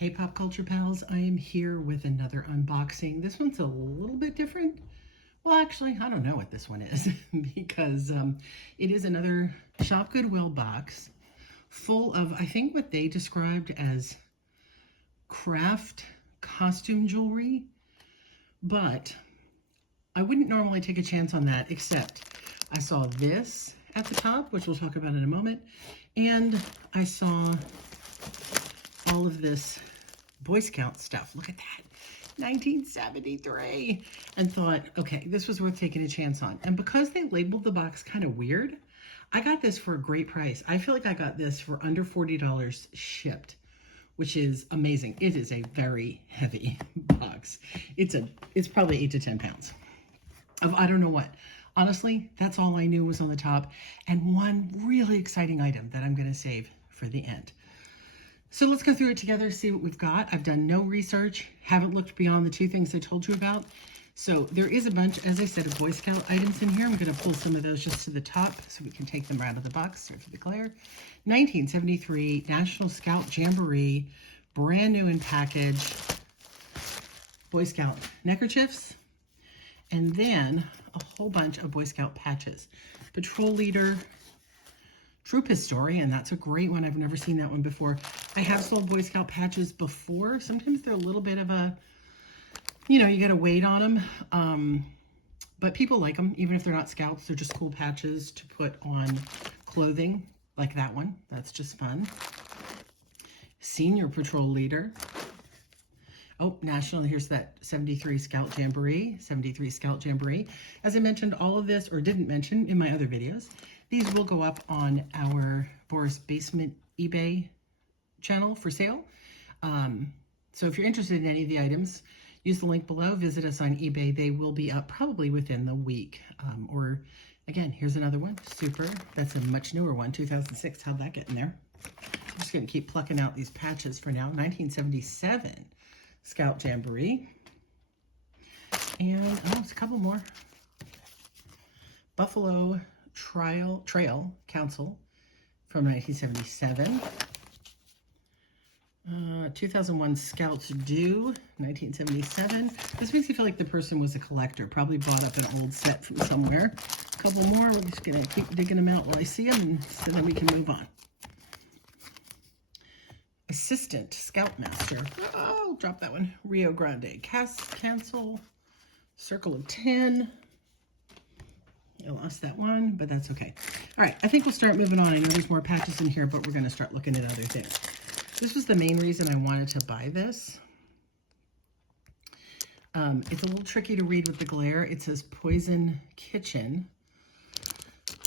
Hey Pop Culture Pals, I am here with another unboxing. This one's a little bit different. Well, actually, I don't know what this one is because it is another Shop Goodwill box full of, I think, what they described as craft costume jewelry. But I wouldn't normally take a chance on that, except I saw this at the top, which we'll talk about in a moment, and I saw all of this Boy Scout stuff. Look at that, 1973, and thought, okay, this was worth taking a chance on. And because they labeled the box kind of weird, I got this for a great price. I feel like I got this for under $40 shipped, which is amazing. It is a very heavy box. It's probably 8 to 10 pounds of I don't know what. Honestly, that's all I knew was on the top, and one really exciting item that I'm going to save for the end. So let's go through it together, see what we've got. I've done no research, haven't looked beyond the two things I told you about. So there is a bunch, as I said, of Boy Scout items in here. I'm going to pull some of those just to the top so we can take them out of the box. Sorry for the glare. 1973 National Scout Jamboree, brand new in package. Boy Scout neckerchiefs, and then a whole bunch of Boy Scout patches. Patrol leader, troop historian, that's a great one. I've never seen that one before. I have sold Boy Scout patches before. Sometimes they're a little bit of a, you got to wait on them. But people like them, even if they're not Scouts. They're just cool patches to put on clothing, like that one. That's just fun. Senior patrol leader. Oh, national, here's that 73 Scout Jamboree, 73 Scout Jamboree. As I mentioned, all of this, or didn't mention in my other videos, these will go up on our Boris Basement eBay channel for sale. So if you're interested in any of the items, use the link below, visit us on eBay. They will be up probably within the week. Or again, here's another one, super. That's a much newer one, 2006. How'd that get in there? I'm just gonna keep plucking out these patches for now. 1977 Scout Jamboree. And there's a couple more. Buffalo Trail Council from 1977. 2001 Scouts Do, 1977. This makes me feel like the person was a collector, probably bought up an old set from somewhere. A couple more, we're just gonna keep digging them out while I see them, and so then we can move on. Assistant Scoutmaster, oh, drop that one. Rio Grande Cancel, Circle of 10. I lost that one, but that's okay. All right, I think we'll start moving on. I know there's more patches in here, but we're gonna start looking at other things. This was the main reason I wanted to buy this. It's a little tricky to read with the glare. It says Poison Kitchen,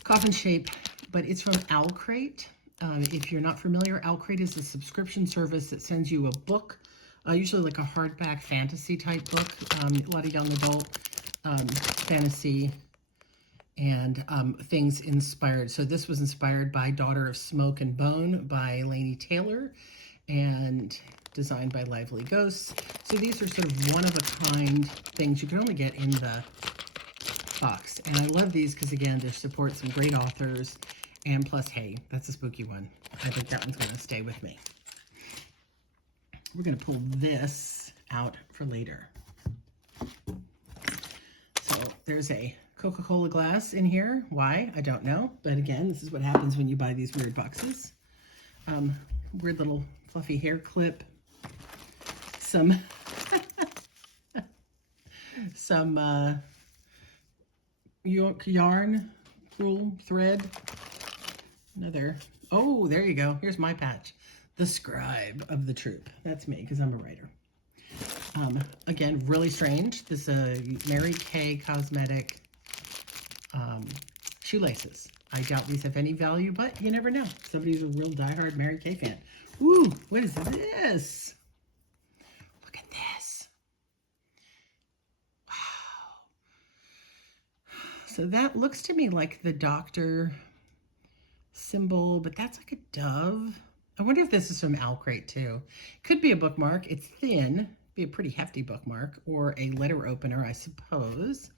coffin shape, but it's from Owl Crate. If you're not familiar, Owl Crate is a subscription service that sends you a book, usually like a hardback fantasy type book, a lot of young adult fantasy and things inspired. So this was inspired by Daughter of Smoke and Bone by Laini Taylor and designed by Lively Ghosts. So these are sort of one-of-a-kind things you can only get in the box. And I love these because, again, they support some great authors. And plus, hey, that's a spooky one. I think that one's going to stay with me. We're going to pull this out for later. So there's a Coca-Cola glass in here. Why? I don't know. But again, this is what happens when you buy these weird boxes. Weird little fluffy hair clip. Some yarn, crewel thread. Another, oh, there you go. Here's my patch. The Scribe of the Troop. That's me, because I'm a writer. Again, really strange. This Mary Kay Cosmetic shoelaces. I doubt these have any value, but you never know. Somebody's a real diehard Mary Kay fan. Ooh, what is this? Look at this. Wow. So that looks to me like the Doctor symbol, but that's like a dove. I wonder if this is from Owl Crate too. Could be a bookmark. It's thin, be a pretty hefty bookmark, or a letter opener, I suppose.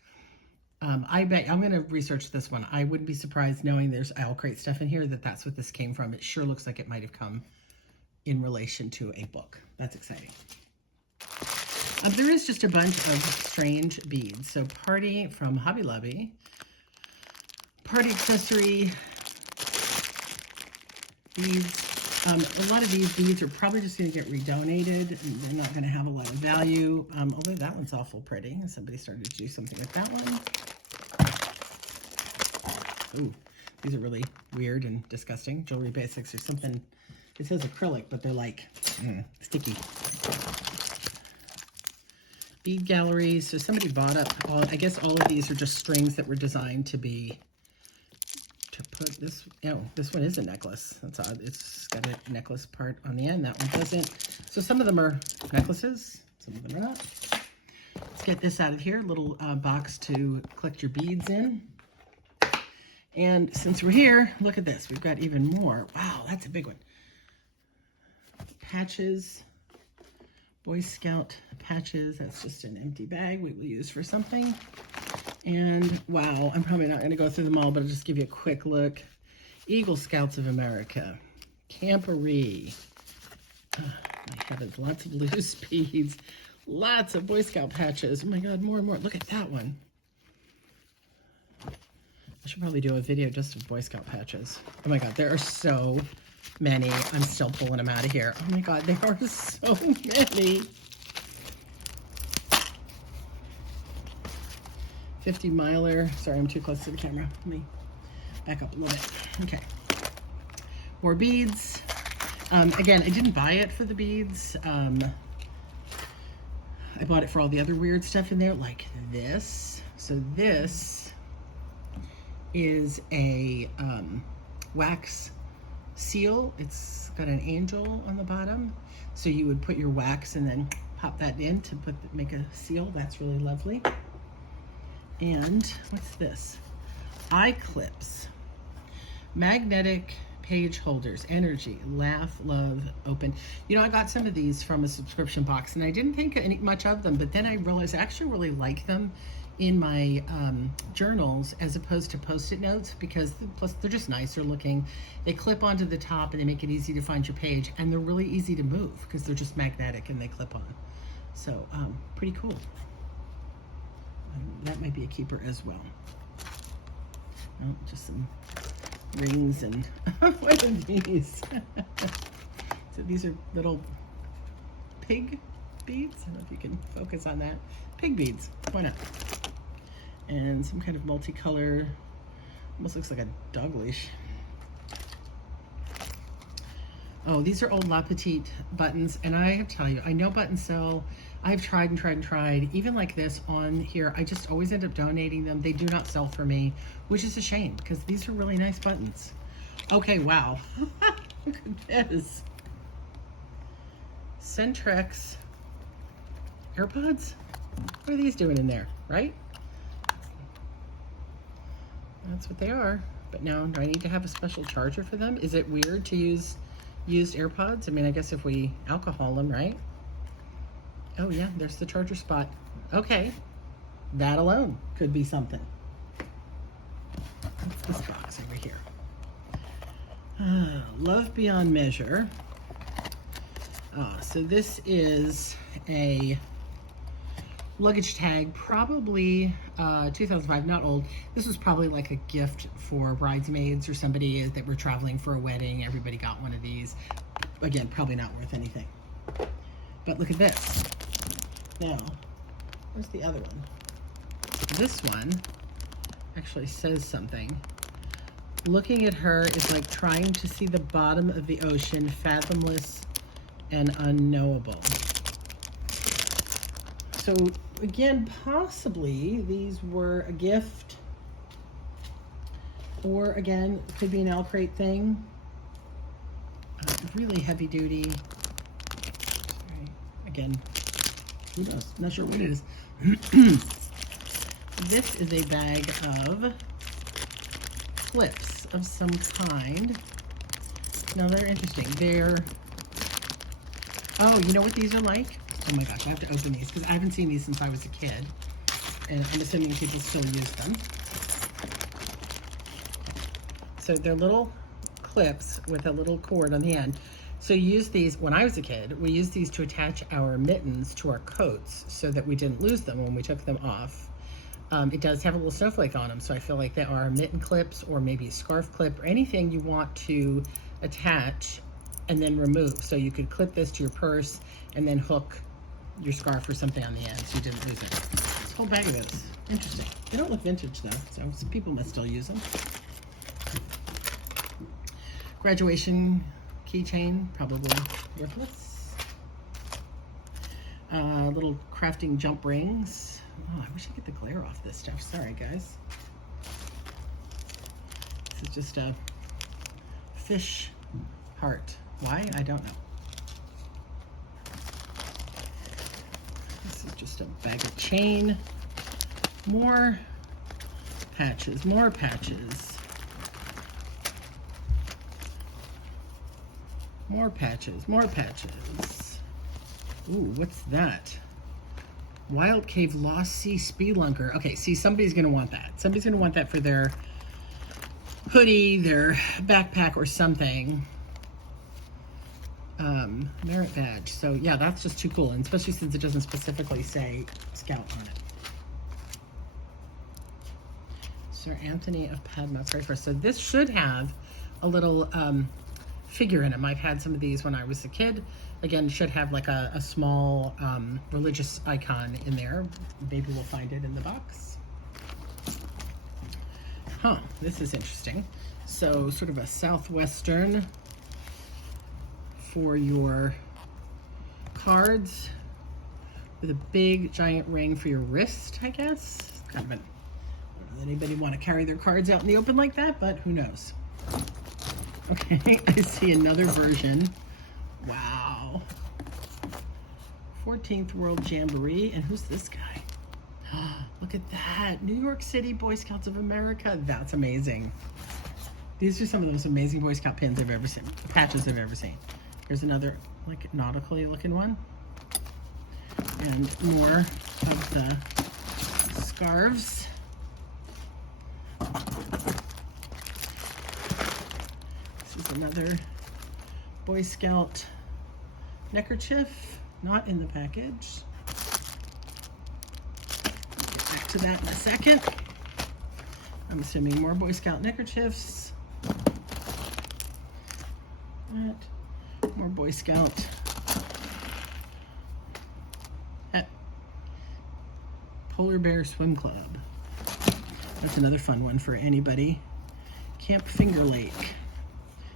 I bet I'm going to research this one. I wouldn't be surprised, knowing there's Owl Crate stuff in here, that that's what this came from. It sure looks like it might have come in relation to a book. That's exciting. There is just a bunch of strange beads. So Party from Hobby Lobby, party accessory beads. A lot of these beads are probably just going to get redonated. And they're not going to have a lot of value. Although that one's awful pretty. Somebody started to do something with that one. Ooh, these are really weird and disgusting. Jewelry Basics or something. It says acrylic, but they're like sticky. Bead galleries. So somebody bought up I guess all of these are just strings that were designed to be, to put this, this one is a necklace. That's odd. It's got a necklace part on the end. That one doesn't. So some of them are necklaces. Some of them are not. Let's get this out of here. Little box to collect your beads in. And since we're here, look at this. We've got even more. Wow, that's a big one. Patches. Boy Scout patches. That's just an empty bag we will use for something. And wow, I'm probably not going to go through them all, but I'll just give you a quick look. Eagle Scouts of America. Camporee. Oh, my heavens, lots of loose beads. Lots of Boy Scout patches. Oh my God, more and more. Look at that one. I should probably do a video just of Boy Scout patches. Oh my God, there are so many. I'm still pulling them out of here. Oh my God, there are so many. 50 miler. Sorry, I'm too close to the camera. Let me back up a little bit. Okay. More beads. Again, I didn't buy it for the beads. I bought it for all the other weird stuff in there, like this. So this is a wax seal. It's got an angel on the bottom. So you would put your wax and then pop that in to make a seal. That's really lovely. And what's this? Eye clips. Magnetic page holders. Energy. Laugh, love, open. You know, I got some of these from a subscription box and I didn't think much of them, but then I realized I actually really like them in my journals as opposed to post-it notes, because plus they're just nicer looking. They clip onto the top and they make it easy to find your page, and they're really easy to move because they're just magnetic and they clip on. So pretty cool. That might be a keeper as well. Oh, just some rings and what are these? So these are little pig beads. I don't know if you can focus on that. Pig beads, why not? And some kind of multicolor, almost looks like a dog leash. Oh, these are old La Petite buttons, and I have to tell you, I know buttons sell. I've tried and tried and tried. Even like this on here, I just always end up donating them. They do not sell for me, which is a shame because these are really nice buttons. Okay, wow. Look at this. Centrex AirPods? What are these doing in there, right? That's what they are. But now, do I need to have a special charger for them? Is it weird to use used AirPods? I mean, I guess if we alcohol them, right? Oh yeah, there's the charger spot. Okay, that alone could be something. What's this box over here? Love Beyond Measure. So this is a luggage tag, probably 2005, not old. This was probably like a gift for bridesmaids or somebody that were traveling for a wedding. Everybody got one of these. Again, probably not worth anything. But look at this. Now, where's the other one? This one actually says something. Looking at her is like trying to see the bottom of the ocean, fathomless and unknowable. So again, possibly these were a gift, or again, could be an L crate thing. Really heavy duty. Again, who knows? Not sure what it is. This is a bag of clips of some kind. Now they're interesting. They're, oh, you know what these are like? Oh my gosh, I have to open these because I haven't seen these since I was a kid. And I'm assuming people still use them. So they're little clips with a little cord on the end. So you use these, when I was a kid, we used these to attach our mittens to our coats so that we didn't lose them when we took them off. It does have a little snowflake on them, so I feel like there are mitten clips or maybe a scarf clip or anything you want to attach and then remove. So you could clip this to your purse and then hook your scarf or something on the end so you didn't lose it. This whole bag of this. Interesting. They don't look vintage though, so some people must still use them. Graduation keychain, probably worthless. Little crafting jump rings. Oh, I wish I could get the glare off this stuff. Sorry, guys. This is just a fish heart. Why? I don't know. This is just a bag of chain. More patches, more patches. More patches, more patches. Ooh, what's that? Wild Cave Lost Sea Spelunker. Okay, see, somebody's gonna want that. Somebody's gonna want that for their hoodie, their backpack, or something. Merit badge. So yeah, that's just too cool, and especially since it doesn't specifically say Scout on it. Sir Anthony of Padma, pray for us. So this should have a little figure in them. I've had some of these when I was a kid. Again, should have like a small religious icon in there. Maybe we'll find it in the box. Huh, this is interesting. So sort of a southwestern for your cards with a big giant ring for your wrist, I guess. Kind of an, I don't know that anybody want to carry their cards out in the open like that, but who knows. Okay, I see another version. Wow. 14th World Jamboree. And who's this guy? Look at that. New York City Boy Scouts of America. That's amazing. These are some of the most amazing Boy Scout pins I've ever seen. Patches I've ever seen. Here's another like nautically looking one. And more of the scarves. This is another Boy Scout neckerchief, not in the package. Get back to that in a second. I'm assuming more Boy Scout neckerchiefs. More Boy Scout. Polar Bear Swim Club. That's another fun one for anybody. Camp Finger Lake.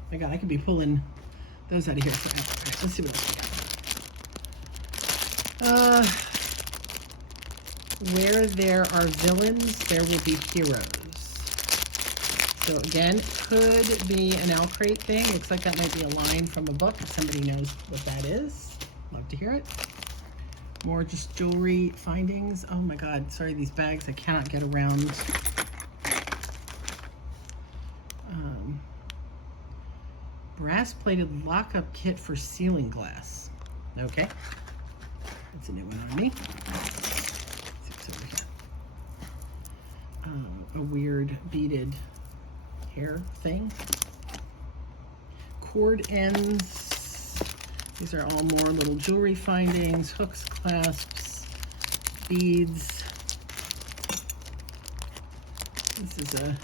My God, I could be pulling those out of here forever. All right, let's see what else we got. Where there are villains, there will be heroes. So again, could be an L crate thing. Looks like that might be a line from a book. If somebody knows what that is, love to hear it. More just jewelry findings. Oh my God, sorry, these bags I cannot get around. Brass-plated lockup kit for ceiling glass. Okay, that's a new one on me. Let's see what's over here. A weird beaded hair thing. Cord ends. These are all more little jewelry findings, hooks, clasps, beads. This is a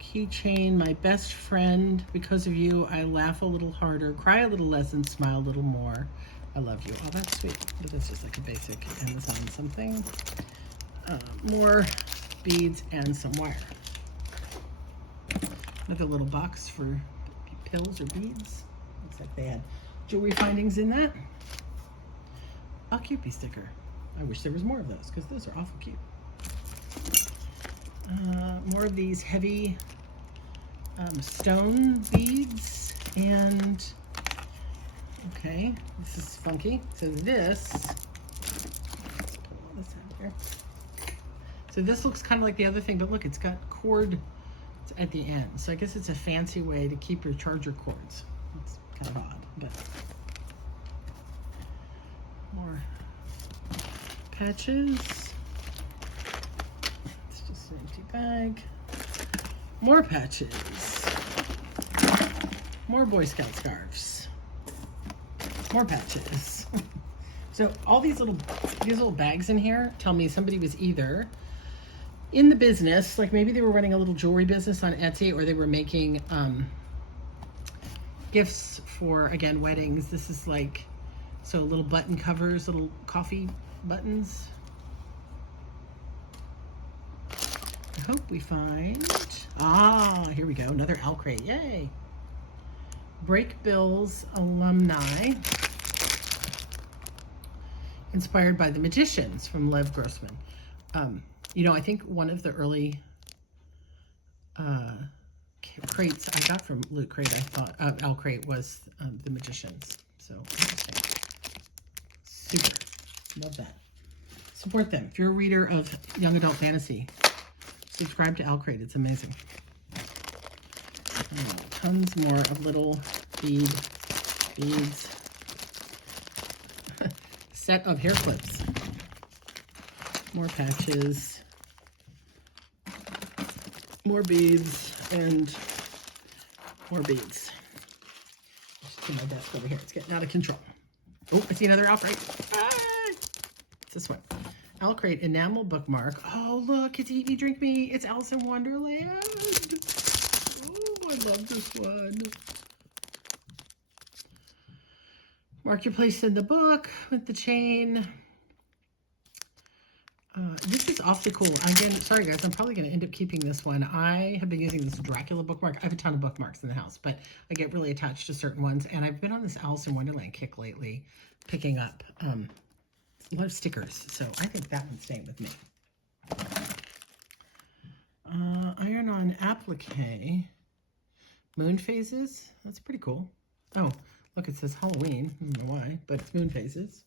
keychain. My best friend, because of you, I laugh a little harder, cry a little less, and smile a little more. I love you. Oh, that's sweet. But this is like a basic Amazon something. More beads and some wire. Another little box for pills or beads. Looks like they had jewelry findings in that. A Cupid sticker. I wish there was more of those because those are awful cute. More of these heavy stone beads, and okay, this is funky. So this, let's pull all this out here. So this looks kind of like the other thing, but look, it's got cord at the end. So I guess it's a fancy way to keep your charger cords. It's kind of odd, but more patches. It's just an empty bag. More patches. More Boy Scout scarves. More patches. So all these little bags in here tell me somebody was either in the business, like maybe they were running a little jewelry business on Etsy, or they were making gifts for, again, weddings. This is like, so little button covers, little coffee buttons. I hope we find, here we go, another owl crate, yay. Break Bill's alumni, inspired by the Magicians from Lev Grossman. You know, I think one of the early crates I got from Loot Crate, I thought, owl crate, was the Magicians. So interesting. Super, love that. Support them. If you're a reader of young adult fantasy, subscribe to Owl Crate. It's amazing. Tons more of little beads. Set of hair clips. More patches. More beads and more beads. Just to my desk over here. It's getting out of control. Oh, I see another Owl Crate. It's this one. Owl Crate enamel bookmark. Oh, look, it's Eat Me, Drink Me. It's Alice in Wonderland. Oh, I love this one. Mark your place in the book with the chain. This is awfully cool. Again, sorry guys, I'm probably going to end up keeping this one. I have been using this Dracula bookmark. I have a ton of bookmarks in the house, but I get really attached to certain ones. And I've been on this Alice in Wonderland kick lately, picking up a lot of stickers. So I think that one's staying with me. Iron-on applique. Moon phases. That's pretty cool. Oh, look, it says Halloween. I don't know why, but it's moon phases.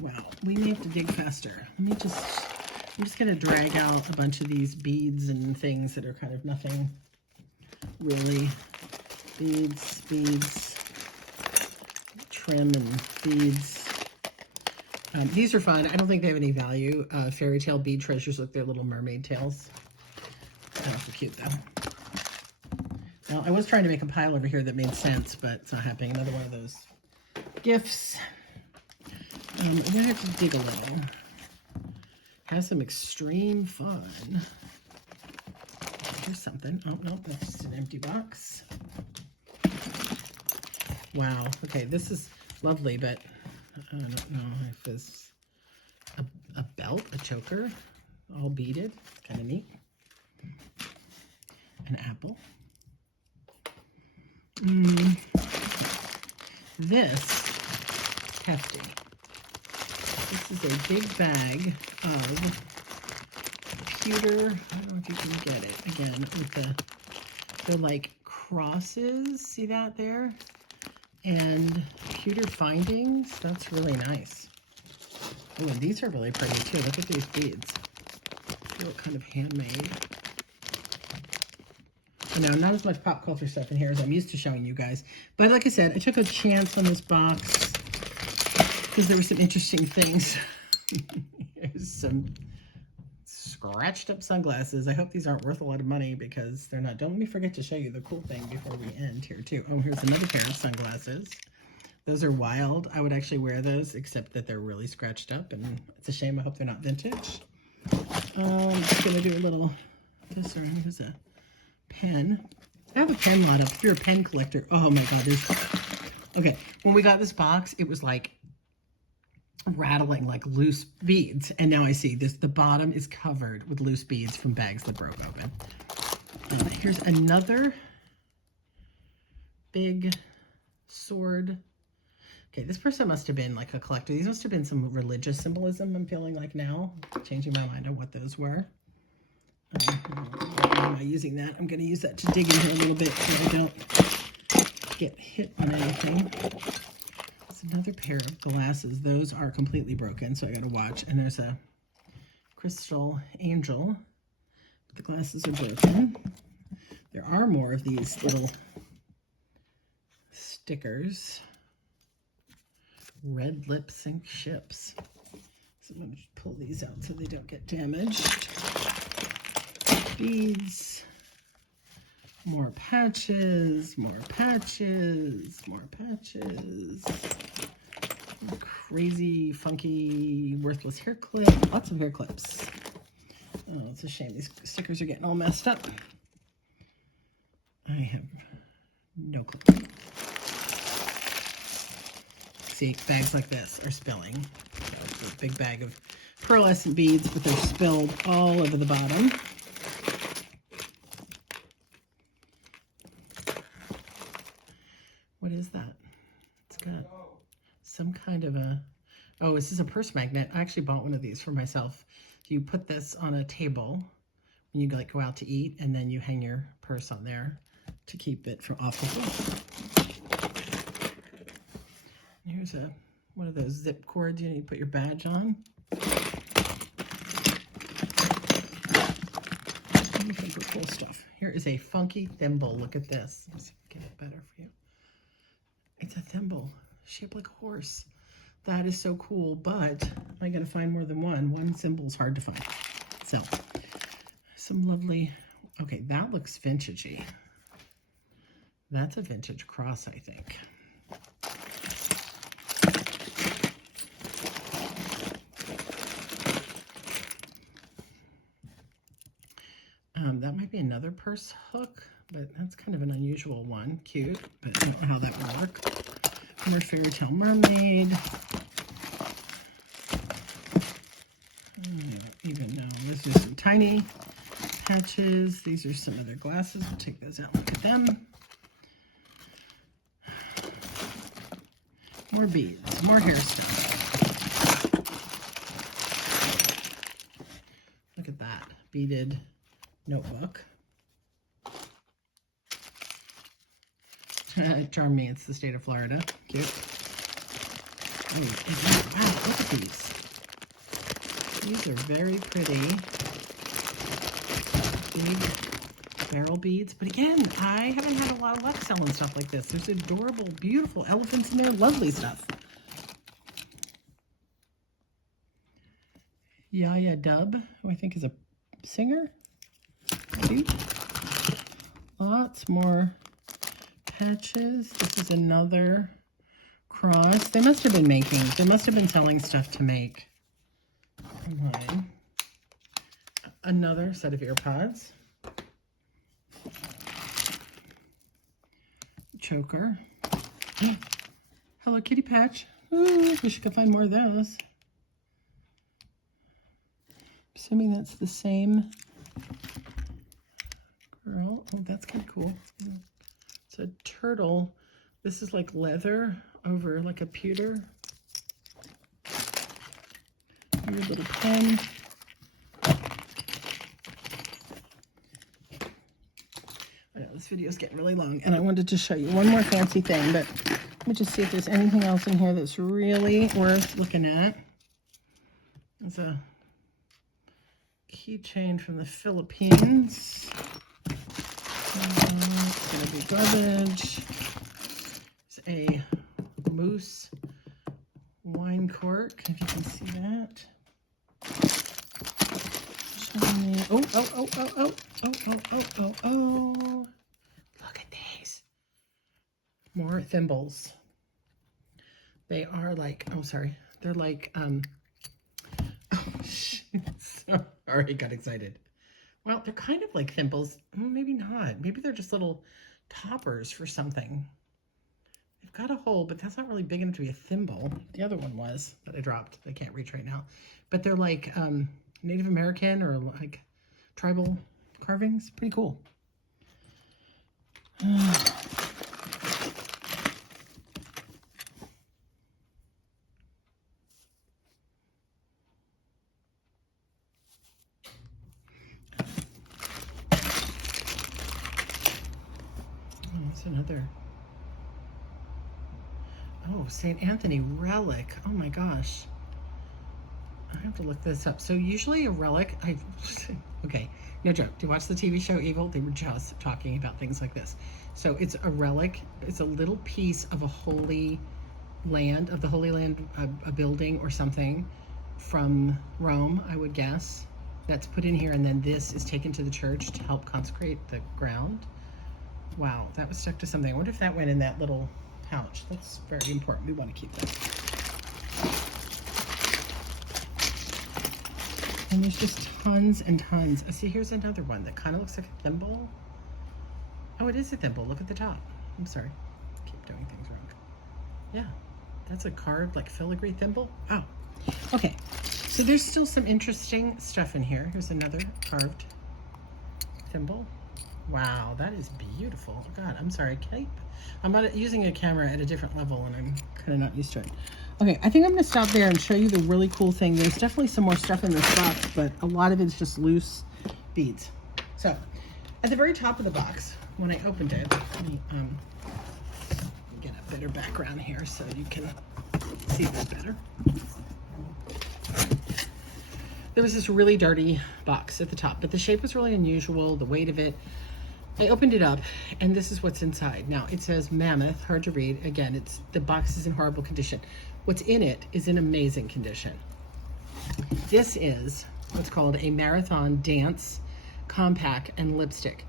Wow, we may have to dig faster. I'm just going to drag out a bunch of these beads and things that are kind of nothing really. Beads, trim and beads. These are fun. I don't think they have any value. Fairy tale bead treasures. Look, they're little mermaid tails. Oh, so cute though. Now, I was trying to make a pile over here that made sense, but it's not happening. Another one of those gifts. I'm going to have to dig a little. Have some extreme fun. Here's something. Oh, no, that's just an empty box. Wow. Okay, this is lovely, but I don't know if it's a belt, a choker, all beaded. It's kind of neat. An apple. This is hefty. This is a big bag of pewter. I don't know if you can get it again with the like crosses. See that there? And pewter findings. That's really nice. Oh, and these are really pretty too. Look at these beads. They look kind of handmade. You know, not as much pop culture stuff in here as I'm used to showing you guys. But like I said, I took a chance on this box because there were some interesting things. Here's some scratched up sunglasses. I hope these aren't worth a lot of money because they're not. Don't let me forget to show you the cool thing before we end here too. Oh, here's another pair of sunglasses. Those are wild. I would actually wear those, except that they're really scratched up, and it's a shame. I hope they're not vintage. I'm just gonna do a little. This one. Here's a pen. I have a pen lot up. If you're a pen collector, oh my god, there's. Okay, when we got this box, it was like rattling like loose beads, and now I see this. The bottom is covered with loose beads from bags that broke open. Here's another big sword. Okay, this person must have been like a collector. These must have been some religious symbolism, I'm feeling like now. Changing my mind on what those were. Why am I using that? I'm going to use that to dig in here a little bit so I don't get hit on anything. There's another pair of glasses. Those are completely broken, so I got to watch. And there's a crystal angel. The glasses are broken. There are more of these little stickers. Red lip sync ships. So I'm going to pull these out so they don't get damaged. Beads. More patches, more patches, more patches. Crazy, funky, worthless hair clip. Lots of hair clips. Oh, it's a shame. These stickers are getting all messed up. I have no clue. See, bags like this are spilling. So a big bag of pearlescent beads, but they're spilled all over the bottom. What is that? It's got some kind of a, oh, this is a purse magnet. I actually bought one of these for myself. You put this on a table when you like go out to eat, and then you hang your purse on there to keep it from off the floor. Here's one of those zip cords you need to put your badge on. Cool stuff. Here is a funky thimble. Look at this. Let's see if I can get it better for you. It's a thimble shaped like a horse. That is so cool, but I gotta find more than one. One symbol's hard to find. So, some lovely, okay, that looks vintagey. That's a vintage cross, I think. That might be another purse hook, but that's kind of an unusual one. Cute, but I don't know how that will work. More Fairy Tale Mermaid. I don't even know. This is some tiny patches. These are some other glasses. We'll take those out and look at them. More beads, more hairstyles. Look at that beaded notebook. It charmed me. It's the state of Florida. Cute. Oh, wow, look at these. These are very pretty. Big barrel beads. But again, I haven't had a lot of luck selling stuff like this. There's adorable, beautiful elephants in there. Lovely stuff. Yaya Dub, who I think is a singer. Cute. Lots more patches. This is another cross. They must have been selling stuff to make online. Another set of ear pods. Choker. Hello Kitty patch. Ooh, wish I could find more of those. Assuming that's the same girl. Oh, that's kind of cool. It's a turtle. This is like leather over like a pewter. Weird little pen. I know this video is getting really long, and I wanted to show you one more fancy thing, but let me just see if there's anything else in here that's really worth looking at. It's a keychain from the Philippines. It's gonna be garbage. It's a moose wine cork, if you can see that. Oh. Look at these. More thimbles. They are like, oh, sorry. They're like, oh, shit. Sorry, I got excited. Well, they're kind of like thimbles. Maybe not. Maybe they're just little toppers for something. They've got a hole, but that's not really big enough to be a thimble. The other one was that I dropped. I can't reach right now. But they're like Native American or like tribal carvings. Pretty cool. Another, oh, St. Anthony relic. Oh my gosh, I have to look this up. So usually a relic, okay, no joke, do you watch the TV show Evil? They were just talking about things like this. So it's a relic. It's a little piece of a holy land, of the Holy Land, a building or something from Rome, I would guess, that's put in here, and then this is taken to the church to help consecrate the ground. Wow, that was stuck to something. I wonder if that went in that little pouch. That's very important. We want to keep that. And there's just tons and tons. See, here's another one that kind of looks like a thimble. Oh, it is a thimble. Look at the top. I'm sorry. I keep doing things wrong. Yeah, that's a carved, like, filigree thimble. Oh, okay. So there's still some interesting stuff in here. Here's another carved thimble. Wow, that is beautiful. Oh, God, I'm sorry. I'm not using a camera at a different level, and I'm kind of not used to it. Okay, I think I'm going to stop there and show you the really cool thing. There's definitely some more stuff in this box, but a lot of it's just loose beads. So, at the very top of the box, when I opened it, let me get a better background here so you can see this better. There was this really dirty box at the top, but the shape was really unusual, the weight of it. I opened it up, and this is what's inside. Now, it says Mammoth, hard to read. Again, the box is in horrible condition. What's in it is in amazing condition. This is what's called a Marathon Dance Compact and Lipstick.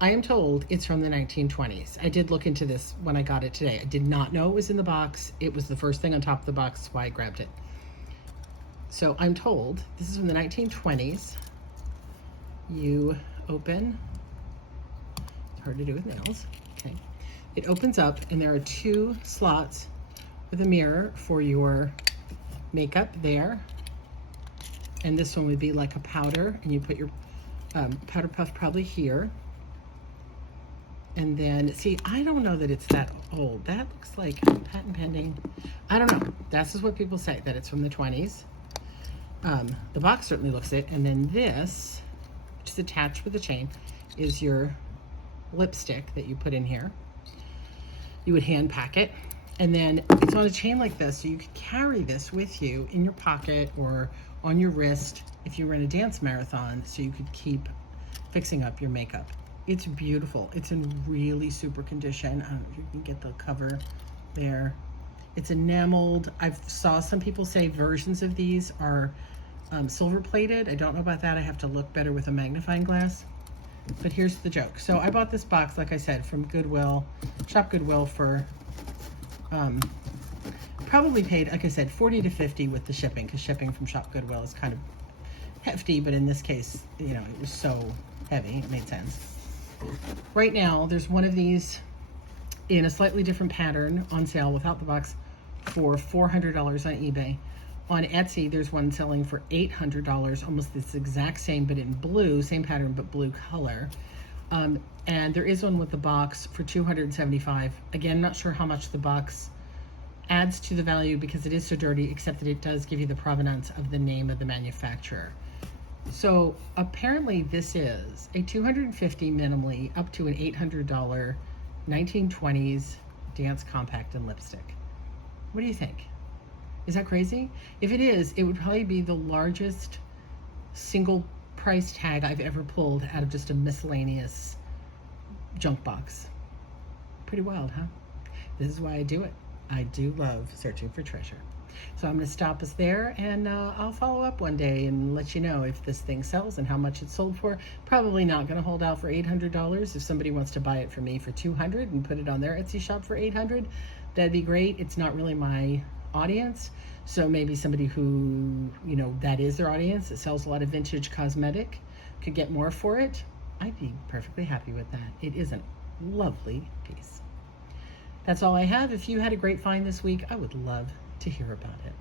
I am told it's from the 1920s. I did look into this when I got it today. I did not know it was in the box. It was the first thing on top of the box, that's why I grabbed it. So I'm told this is from the 1920s. You open, it's hard to do with nails, okay. It opens up and there are 2 slots with a mirror for your makeup there. And this one would be like a powder, and you put your powder puff probably here. And then, see, I don't know that it's that old. That looks like patent pending. I don't know. This is what people say, that it's from the 20s. The box certainly looks it. And then this, which is attached with a chain, is your lipstick that you put in here. You would hand pack it. And then it's on a chain like this, so you could carry this with you in your pocket or on your wrist if you were in a dance marathon, so you could keep fixing up your makeup. It's beautiful. It's in really super condition. I don't know if you can get the cover there. It's enameled. I saw some people say versions of these are silver plated. I don't know about that. I have to look better with a magnifying glass. But here's the joke. So I bought this box, like I said, from Goodwill, ShopGoodwill, for probably paid, like I said, 40 to 50 with the shipping, because shipping from ShopGoodwill is kind of hefty, but in this case, you know, it was so heavy, it made sense. Right now, there's one of these in a slightly different pattern on sale without the box for $400 on eBay. On Etsy, there's one selling for $800, almost this exact same, but in blue, same pattern, but blue color. And there is one with the box for $275. Again, not sure how much the box adds to the value because it is so dirty, except that it does give you the provenance of the name of the manufacturer. So apparently this is a $250 minimally up to an $800 1920s dance compact and lipstick. What do you think? Is that crazy? If it is, it would probably be the largest single price tag I've ever pulled out of just a miscellaneous junk box. Pretty wild, huh? This is why I do it. I do love searching for treasure. So I'm going to stop us there, and I'll follow up one day and let you know if this thing sells and how much it's sold for. Probably not going to hold out for $800. If somebody wants to buy it for me for $200 and put it on their Etsy shop for $800, that'd be great. It's not really my audience, so maybe somebody who, you know, that is their audience, that sells a lot of vintage cosmetic, could get more for it. I'd be perfectly happy with that. It is a lovely piece. That's all I have. If you had a great find this week, I would love to hear about it.